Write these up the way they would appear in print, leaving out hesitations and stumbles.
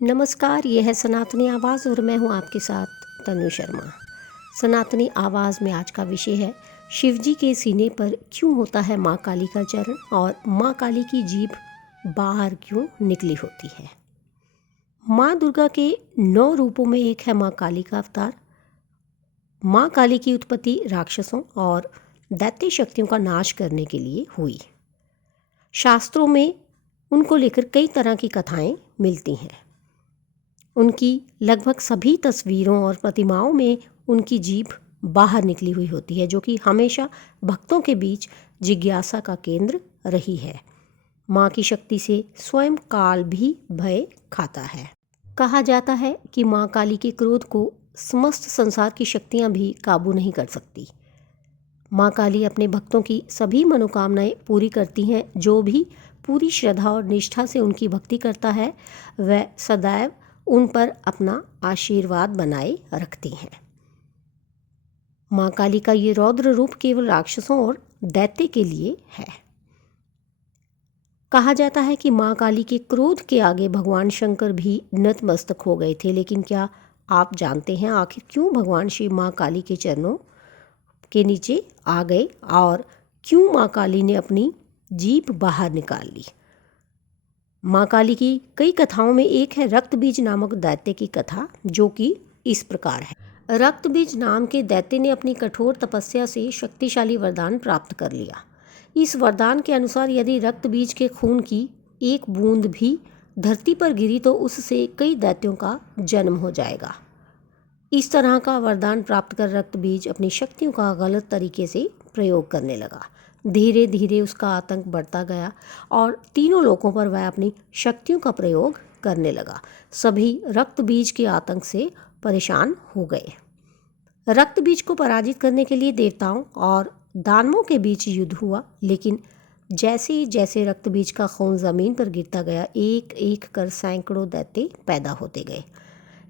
नमस्कार, ये है सनातनी आवाज़ और मैं हूँ आपके साथ तनु शर्मा। सनातनी आवाज़ में आज का विषय है शिवजी के सीने पर क्यों होता है माँ काली का चरण और माँ काली की जीभ बाहर क्यों निकली होती है। माँ दुर्गा के 9 रूपों में एक है माँ काली का अवतार। माँ काली की उत्पत्ति राक्षसों और दैत्य शक्तियों का नाश करने के लिए हुई। शास्त्रों में उनको लेकर कई तरह की कथाएं मिलती हैं। उनकी लगभग सभी तस्वीरों और प्रतिमाओं में उनकी जीभ बाहर निकली हुई होती है, जो कि हमेशा भक्तों के बीच जिज्ञासा का केंद्र रही है। माँ की शक्ति से स्वयं काल भी भय खाता है। कहा जाता है कि माँ काली के क्रोध को समस्त संसार की शक्तियाँ भी काबू नहीं कर सकती। माँ काली अपने भक्तों की सभी मनोकामनाएं पूरी करती हैं। जो भी पूरी श्रद्धा और निष्ठा से उनकी भक्ति करता है वह सदैव उन पर अपना आशीर्वाद बनाए रखती हैं। माँ काली का ये रौद्र रूप केवल राक्षसों और दैत्य के लिए है। कहा जाता है कि माँ काली के क्रोध के आगे भगवान शंकर भी नतमस्तक हो गए थे। लेकिन क्या आप जानते हैं आखिर क्यों भगवान शिव माँ काली के चरणों के नीचे आ गए और क्यों माँ काली ने अपनी जीभ बाहर निकाल ली। माँ काली की कई कथाओं में एक है रक्त बीज नामक दैत्य की कथा, जो कि इस प्रकार है। रक्त बीज नाम के दैत्य ने अपनी कठोर तपस्या से शक्तिशाली वरदान प्राप्त कर लिया। इस वरदान के अनुसार यदि रक्त बीज के खून की एक बूंद भी धरती पर गिरी तो उससे कई दैत्यों का जन्म हो जाएगा। इस तरह का वरदान प्राप्त कर रक्त बीज अपनी शक्तियों का गलत तरीके से प्रयोग करने लगा। धीरे धीरे उसका आतंक बढ़ता गया और तीनों लोकों पर वह अपनी शक्तियों का प्रयोग करने लगा। सभी रक्त बीज के आतंक से परेशान हो गए। रक्त बीज को पराजित करने के लिए देवताओं और दानवों के बीच युद्ध हुआ, लेकिन जैसे जैसे रक्त बीज का खून जमीन पर गिरता गया, एक एक कर सैकड़ों दैत्य पैदा होते गए।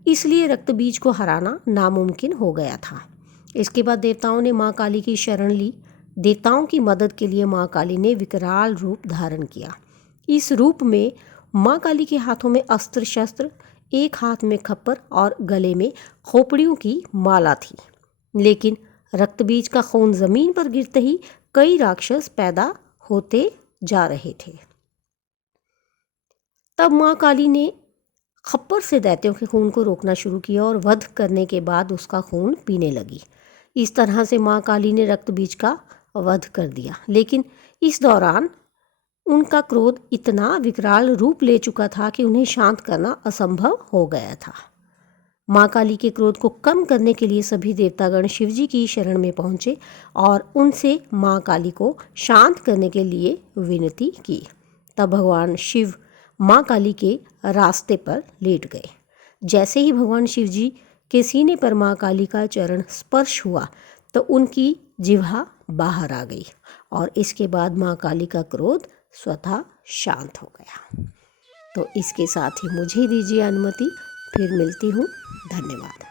इसलिए रक्त बीज को हराना नामुमकिन हो गया था। इसके बाद देवताओं ने माँ काली की शरण ली। देवताओं की मदद के लिए माँ काली ने विकराल रूप धारण किया। इस रूप में माँ काली के हाथों में अस्त्र शस्त्र, एक हाथ में खप्पर और गले में खोपड़ियों की माला थी। लेकिन रक्त बीज का खून जमीन पर गिरते ही कई राक्षस पैदा होते जा रहे थे। तब माँ काली ने खप्पर से दैत्यों के खून को रोकना शुरू किया और वध करने के बाद उसका खून पीने लगी। इस तरह से माँ काली ने रक्त बीज का वध कर दिया। लेकिन इस दौरान उनका क्रोध इतना विकराल रूप ले चुका था कि उन्हें शांत करना असंभव हो गया था। माँ काली के क्रोध को कम करने के लिए सभी देवतागण शिवजी की शरण में पहुंचे और उनसे माँ काली को शांत करने के लिए विनती की। तब भगवान शिव माँ काली के रास्ते पर लेट गए। जैसे ही भगवान शिवजी के सीने पर माँ काली का चरण स्पर्श हुआ तो उनकी जिह्वा बाहर आ गई और इसके बाद माँ काली का क्रोध स्वतः शांत हो गया। तो इसके साथ ही मुझे दीजिए अनुमति, फिर मिलती हूँ। धन्यवाद।